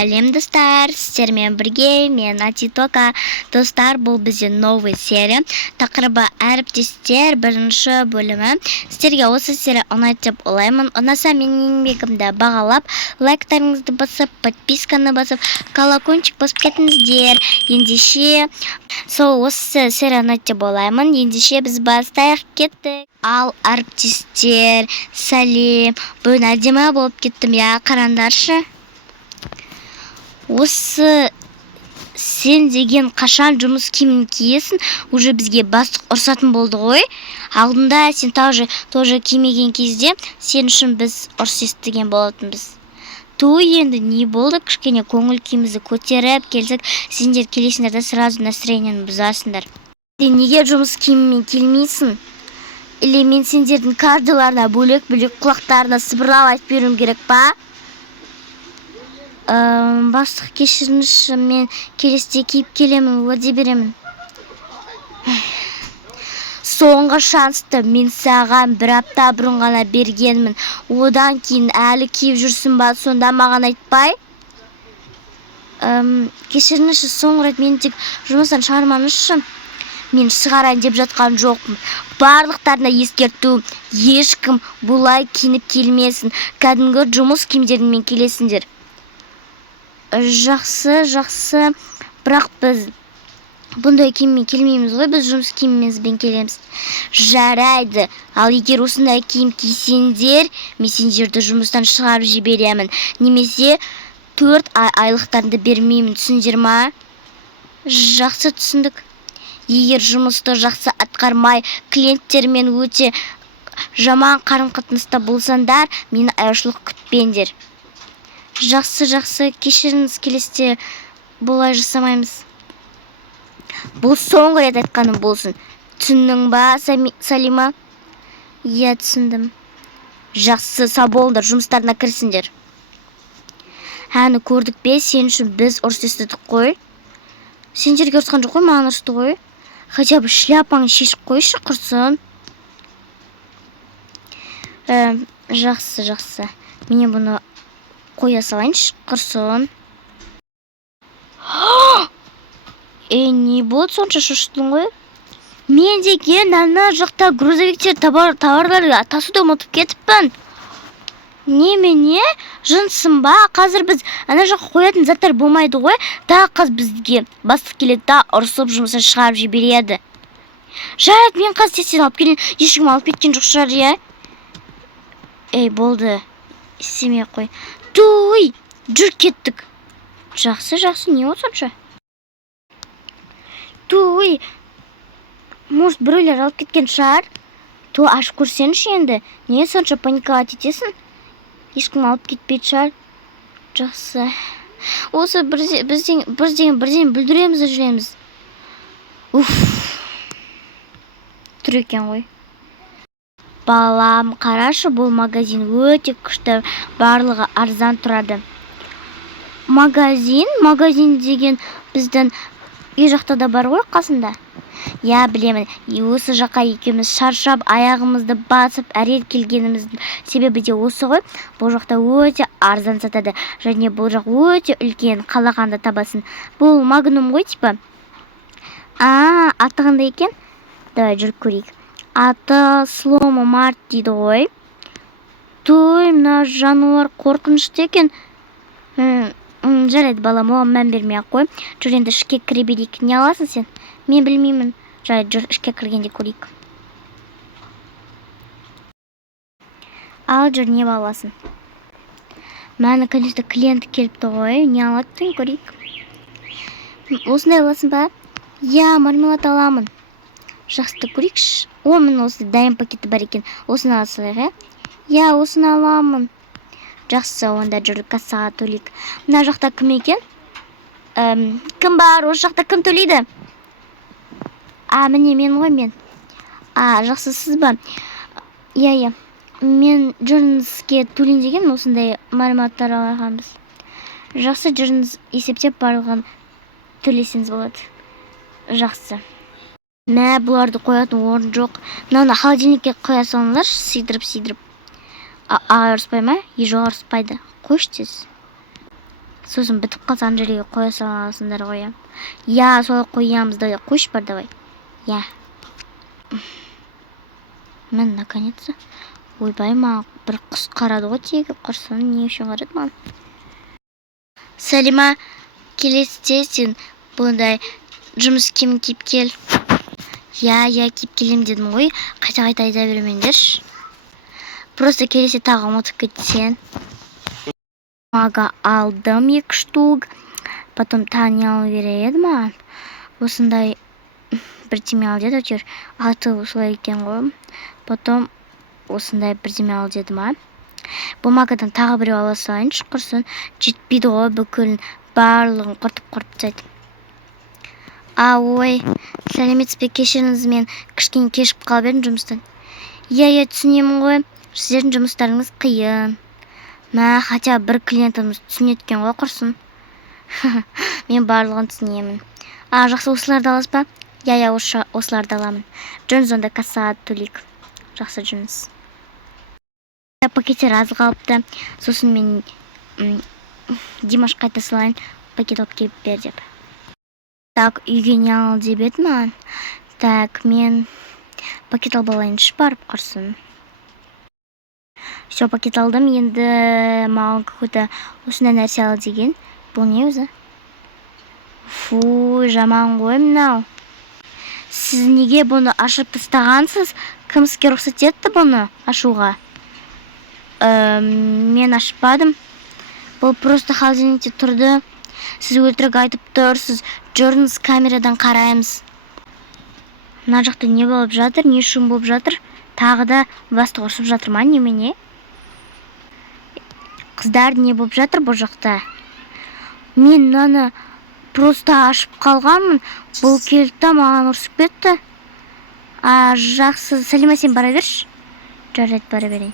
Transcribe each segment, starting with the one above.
Сәлем достар, сіздермен бірге мен Атитока. Достар, бұл бізде новый серия. Тақырыбы әріптестер бірінші бөлімі. Сіздерге осы серия ұнайды деп ойлаймын. Ұнаса менің еңбегімді бағалап, лайктарыңызды басып, подписканы басып, колокольчик басып кетіңіздер. Ендеше сол осы серия ұнайды деп ойлаймын. Ендеше біз бастайық, кеттік. Ал әріптестер, сәлем. Бүгін әдемі болып кеттім, я, қараңдаршы. Осы сен деген қашан жұмыс киімін киесің, уже бізге бастық ұрсатын болды ғой. Алдында сен тоже кимеген кезде сен үшін біз ұрыс естіген болатынбыз. Енді не болды, кішкене көңіл күйімізді көтеріп келсек, сендер келесіңдер де сразу настроениені бұзасыңдар. Неге жұмыс киіммен келмейсің? Или мен сендердің каждыларына бөлек-бөлек құлақтарына сыбырлап айтып беруім керек па? Бастық, кешіріңізші, мен келесіде киіп келемін, уәде беремін. Соңғы шансты мен саған бір апта бұрын ғана бергенмін. Одан кейін әлі киіп жүрсің ба, сонда маған айтпай? Кешіріңізші, соңғы рет мен тек жұмыстан шығармаңызшы. Мен шығарайын деп жатқан жоқпын. Барлықтарына ескерту, ешкім бұлай киініп келмесін. Кәдімгі жұмыс киімдерімен келесіңдер. Жақсы, бірақ біз бұндай киіммен келмейміз ғой, біз жұмыс киімімізбен келеміз. Жарайды, ал егер осындай киім кисеңдер, мен сендерді жұмыстан шығарып жіберемін. Немесе 4 айлықтарыңды бермеймін, түсіндер ма? Жақсы, түсіндік. Егер жұмысты жақсы атқармай, клиенттермен өте жаман қарым-қатынаста болсаңдар, мені аяушылық күтпеңдер. Жақсы, кешіріңіз, келесіде бұлай жасамаймыз. Бұл соңғы рет айтқаным болсын. Түсіндің ба, Салима? Иә, түсіндім. Жақсы, сау болыңдар, жұмыстарына кірісіңдер. Әні көрдік бе, сен үшін біз ұрыс естідік қой. Сендерге ұрысқан жоқ қой, маған ұрысты ғой. Хотя бы шляпаңы шешіп қойшы, құрсын. Жақсы. Мен бұны қоя салайыншы, құрсын. Не болды, сонша шошыттың ғой? Мен деген ана жақта грузовиктер товарларды тасуды ұмытып кетіппін. Немене? Жынсың ба? Қазір біз ана жаққа қоятын заттар болмайды ғой. Тағы қыз бізге бастық келеді да ұрысып жұмыстан шығарып жібереді. Жарайды, мен қазір тез алып келейін. Ешкім алып кеткен жоқ шығар, иә? Болды. Істемей қой. Туй, жүр кеттік. Жақсы, не ол сонша? Туй, может, біреулер алып кеткен шығар? Ашып көрсеңші енді. Не сонша паникалап етесің? Ешкім алып кетпейді шығар. Жақсы. Осы бірден бүлдіреміз жүреміз. Тұр екен ғой. Балам, қарашы, бұл магазин өте күшті, барлығы арзан тұрады. Магазин деген біздің үй жақта да бар ғой, қасында. Я, білемін, осы жаққа екеуміз шаршап, аяғымызды басып, әрер келгеніміздің себебі де осы ғой. Бұл жақта өте арзан сатады, және бұл жақ өте үлкен, қалағанды табасын. Бұл Магнум ғой, типа. Аты қандай екен? Давай, жүріп көрейік. Аты Слома Март дейді ғой. Мына жануар қорқынышты екен. Жарайды, балам, оған мән бермей-ақ қой. Жүр, енді ішке кіре берейік. Не аласың сен? Мен білмеймін. Жарайды, жүр, ішке кіргенде көрейік. Ал, жүр, не аласың? Мәні, конечно, клиент келіпті ғой. Не алатын көрейік. Осындай аласың ба? Я, мармелад аламын. Жақсы, көрейікші. Мін осы дайын пакеті бар екен. Осыны аласың, ә? Я, осыны аламын. Жақсы, онда жүр, кассаға төлейік. Мына жақта кім екен? Кім бар? Осы жақта кім төлейді? Міне, мен ғой, мен. Жақсы, сіз ба? Иә. Мен жүріңізге төлейін деген осындай мәліматтар алғанбыз. Жақсы, жүріңіз есептеп барлығын төлесеңіз болады. Жақсы. Бұларды қоятын орын жоқ. Мынаны холодильникке қоя салыңдар, сыйдырып. Ұрыспай ма? Ежоға ұрыспайды. Қойшы тез. сосын бітіп қалса ана жерге қоя саласыңдар ғой. Я, солай қоямыз да, қойшы бар давай. Я. Мен наконец-то. Ойбай, маған бір құс қарады ғой тегі. Құрсын, не үшін қарады маған? Сәлима, келесіде сен бұндай жұмыс киімін киіп кел. Я, киіп келем дедім ғой. Қайта-қайта айта бермеңдерші. Просто келесе тағы ұмытып кетсең. Мага алдым 2 штук. Потом Таня алып береді маған. Осындай бірдеме ал деді, әйтеуір аты осылай екен ғой. Потом осындай бірдеме ал деді ма. Бумагадан тағы біреу ала салайыншы, құрсын. Жетпейді ғой, бүкіл барлығын құртып тастайды. Ой, сәлеметсіз бе, кешіріңіз, мен кішкене кешіп қалып едім жұмыстан. Я, түсінемін ғой. Сіздердің жұмыстарыңыз қиын. Хотя бір клиентіміз түсінеткен ғой, құрсын. Мен барлығын түсінемін. Жақсы, осыларды аласыз ба? Я, осыларды аламын. Джонс онда кассаға төлейік. Жақсы, Джонс. Пакеттер аз қалыпты. Сосын мен Димаш қайта салайын, пакет алып келіп бер деп. Так, үйге не ал деп еді маған. Так, мен пакет алып алайыншы барып, құрсын. Все, пакет алдым. Енді маған какой-то осындай нәрсе ал деген. Бұл не өзі? Фу, жаман ғой мынау. Сіз неге бұны ашып тастағансыз? Кім сізге рұқсат етті бұны ашуға? Мен ашпадым. Бұл просто холодильникте тұрды. Сіз өлтірік айтып тұрсыз. Жүріңіз, камерадан қараймыз. Мына жақта не болып жатыр? Не шум болып жатыр? Тағы да бастық ұрсып жатыр ма немене? Қыздар, не болып жатыр бұл жақта? Мен мынаны просто ашып қалғанмын. Бұл келді маған ұрсып кетті. Жақсы, Сәлима, сен бара берші. Жарайды, бара берейін.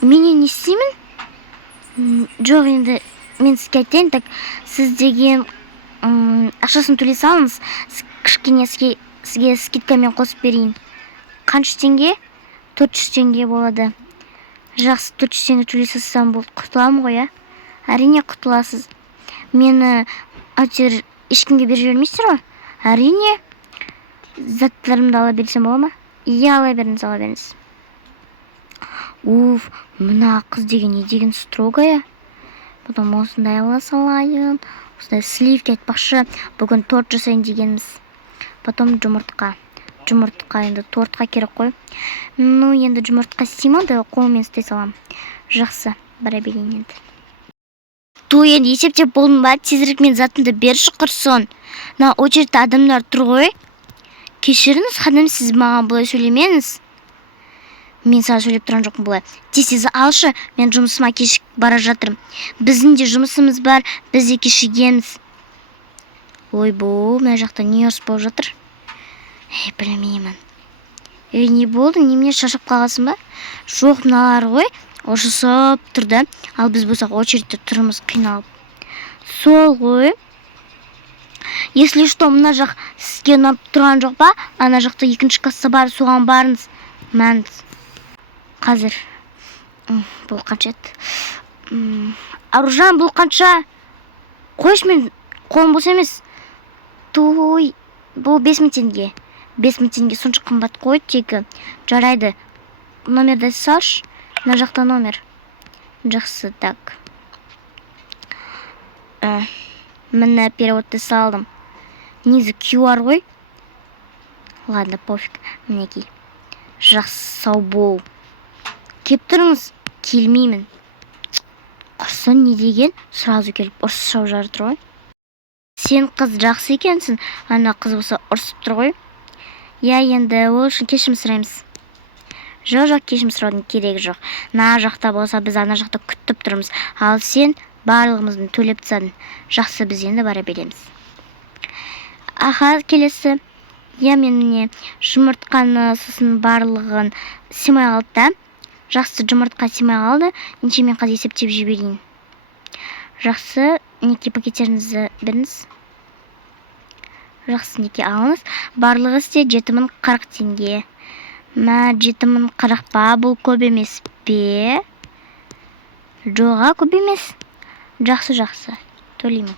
Менен не істеймін? Жоқ, енді мен сізге айтайын, так сіз деген ақшасын төлей салыңыз. Кішкене сізге скидкамен қосып берейін. Қанша теңге? 400 теңге болады. Жақсы, 400 теңге төлей салсам болды. Құтыламын ғой, Әрине құтыласыз. Мені әйтеуір ешкімге бере бермейсіздер ғой? Әрине. Заттарымды ала берсем бола ма? Ала беріңіз. Мына қыз деген не деген строгая. Потом осындай ала салайын. Осындай сливки айтпақшы. Бүгін торт жасайын дегеніміз. Потом жұмыртқа. Жұмыртқа енді тортқа керек қой. Енді жұмыртқа істеймін, қолмен істей салам. Жақсы, бара берейін енді. Енді есептеп болдың ба? Тезірек мен затымды берші, құрсын. Очередьте адамдар тұр ғой. Кешіріңіз, ханым, сіз маған бұлай сөйлемеңіз. Мен саған сөйлеп тұрған жоқпын бұлай. Тез алшы, мен жұмысыма кешігіп бара жатырмын. Біздің де жұмысымыз бар, біз де кешігеміз. Ойбу, мына жақта не ұрыс болып жатыр? Білмеймін. Не болды? Немене шашып қалғансың ба? Жоқ, мыналар ғой. Ұрсысып тұрды. Ал біз болсақ очередьте тұрмыз қиналып. Сол ғой. Если что, мына жақ сізге ұнап тұрған жоқ па? Ана жақта екінші касса бар, соған барыңыз. Мәніз. Қазір. Бұл қанша еді? Аружан, бұл қанша? Қойш, мен қолым бос емес. Той, бұл 5000 теңге. 5000 теңге сонша қымбат қой тегі. Жарайды. Номерді салшы. Мына жақта номер. Жақсы, так. Міне переводты салдым. Низі QR ғой. Ладно, пофиг. Мінекей. Жақсы, сау бол. Кеп тұрыңыз. Келмеймін. Құрсын, не деген? Сразу келіп ұрсып шауып жатыр ғой. Сен қыз жақсы екенсің. Ана қыз болса ұрсып тұр ғой. Енді ол үшін кешірім сұраймыз. Жоқ, кешірім сұраудың керегі жоқ. Мына жақта болса біз ана жақта күтіп тұрмыз. Ал сен барлығымыздың төлеп тастадың. Жақсы, біз енді бара береміз. Келесі. Мен жұмыртқаны сосын барлығын симай қалды да. Жақсы, жұмыртқа симай қалды. Неше мен қазір есептеп жіберейін. Жақсы, неке пакеттеріңізді беріңіз. Жақсы, неке алыңыз. Барлығы сте 7040 теңге. 7040 ба, бұл көп емес пе? Жоға көп емес. Жақсы төлеймін.